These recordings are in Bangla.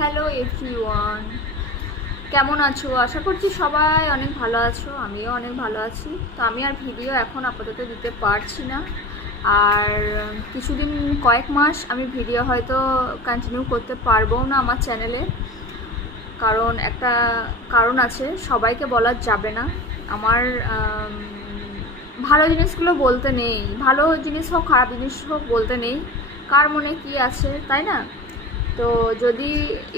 হ্যালো এভরিওয়ান, কেমন আছো? আশা করছি সবাই অনেক ভালো আছো, আমিও অনেক ভালো আছি। তো আমি আর ভিডিও এখন আপাতত দিতে পারছি না, আর কিছুদিন কয়েক মাস আমি ভিডিও হয়তো কন্টিনিউ করতে পারবো না আমার চ্যানেলে, কারণ একটা কারণ আছে, সবাইকে বলা যাবে না। আমার ভালো জিনিসগুলো বলতে নেই, ভালো জিনিস হোক খারাপ জিনিস হোক বলতে নেই, কার মনে কি আছে, তাই না? তো যদি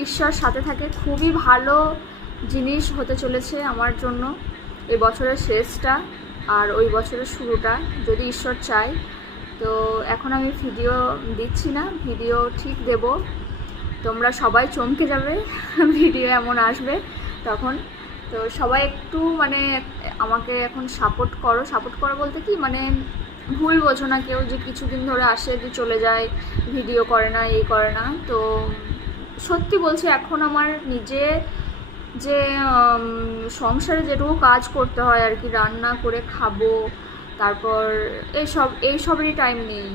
ঈশ্বর সাথে থাকে, খুবই ভালো জিনিস হতে চলেছে আমার জন্য এই বছরের শেষটা আর ওই বছরের শুরুটা, যদি ঈশ্বর চায়। তো এখন আমি ভিডিও দিচ্ছি না, ভিডিও ঠিক দেব, তোমরা সবাই চমকে যাবে ভিডিও এমন আসবে তখন। তো সবাই একটু আমাকে এখন সাপোর্ট করো বলতে কি ভুল বোঝো না কেউ, যে কিছুদিন ধরে আসে দিয়ে চলে যায়, ভিডিও করে না, এই করে না। তো সত্যি বলছি, এখন আমার নিজে যে সংসারে যেটুকু কাজ করতে হয় আর কি, রান্না করে খাবো, তারপর এইসবেরই টাইম নেই।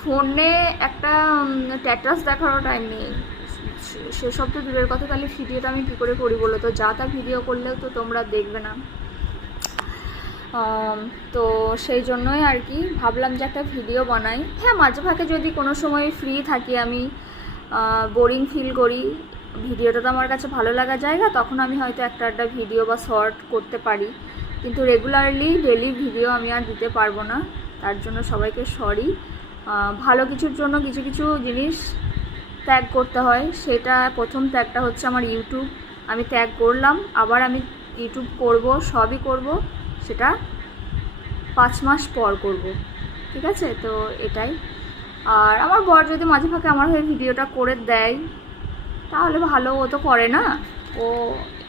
ফোনে একটা স্ট্যাটাস দেখারও টাইম নেই, সেসব তো দূরের কথা। তাহলে ভিডিওটা আমি কী করে করি বলো তো? যা তা ভিডিও করলেও তো তোমরা দেখবে না। তো সেই জন্যই আর কি ভাবলাম যে একটা ভিডিও বানাই। হ্যাঁ, মাঝে ফাঁকে যদি কোনো সময় ফ্রি থাকি, আমি বোরিং ফিল করি, ভিডিওটা তো আমার কাছে ভালো লাগা জায়গা, তখন আমি হয়তো একটা ভিডিও বা শর্ট করতে পারি, কিন্তু রেগুলারলি ডেলি ভিডিও আমি আর দিতে পারবো না। তার জন্য সবাইকে সরি। ভালো কিছুর জন্য কিছু কিছু জিনিস ত্যাগ করতে হয়। সেটা প্রথম ত্যাগটা হচ্ছে আমার ইউটিউব। আমি ত্যাগ করলাম, আবার আমি ইউটিউব করব, সবই করব, সেটা 5 মাস পর করব, ঠিক আছে? তো এটাই। আর আমার বর যদি মাঝে ফাঁকে আমার হয়ে ভিডিওটা করে দেয় তাহলে ভালো, ও তো করে না, ও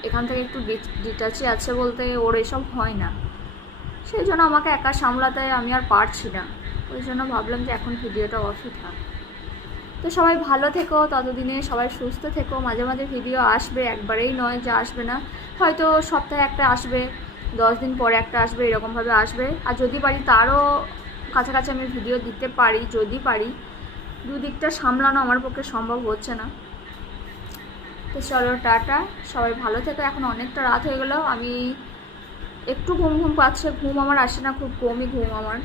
এখান থেকে একটু ডিটাচে আছে বলতে, ওর এসব হয় না, সেই জন্য আমাকে একা সামলাতে আমি আর পারছি না। ওই জন্য ভাবলাম যে এখন ভিডিওটা অফই থাক। তো সবাই ভালো থেকো, ততদিনে সবাই সুস্থ থেকো। মাঝে মাঝে ভিডিও আসবে, একবারেই নয় যে আসবে না, হয়তো সপ্তাহে একটা আসবে, 10 দিন পরে একটা আসবে, এরকমভাবে আসবে। আর যদি পারি তারও কাছাকাছি আমি ভিডিও দিতে পারি, যদি পারি। দুদিকটা সামলানো আমার পক্ষে সম্ভব হচ্ছে না। তো চলো, টাটা, সবাই ভালো থেকো। এখন অনেকটা রাত হয়ে গেল, আমি একটু ঘুম পাচ্ছে, ঘুম আমার আসে না, খুব কমই ঘুম আমার।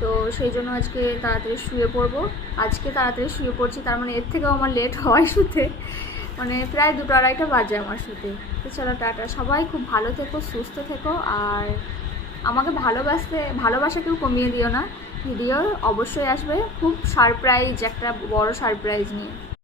তো সেই জন্য আজকে তাড়াতাড়ি শুয়ে পড়বো। আজকে তাড়াতাড়ি শুয়ে পড়ছি, তার এর থেকেও আমার লেট হয় শুতে, প্রায় 2-2:30 বাজে আমার শুতে। তো চলো, টাটা, সবাই খুব ভালো থেকো, সুস্থ থেকো। আর আমাকে ভালোবাসা কেউ কমিয়ে দিও না। ভিডিও অবশ্যই আসবে, খুব সারপ্রাইজ, একটা বড় সারপ্রাইজ নিয়ে।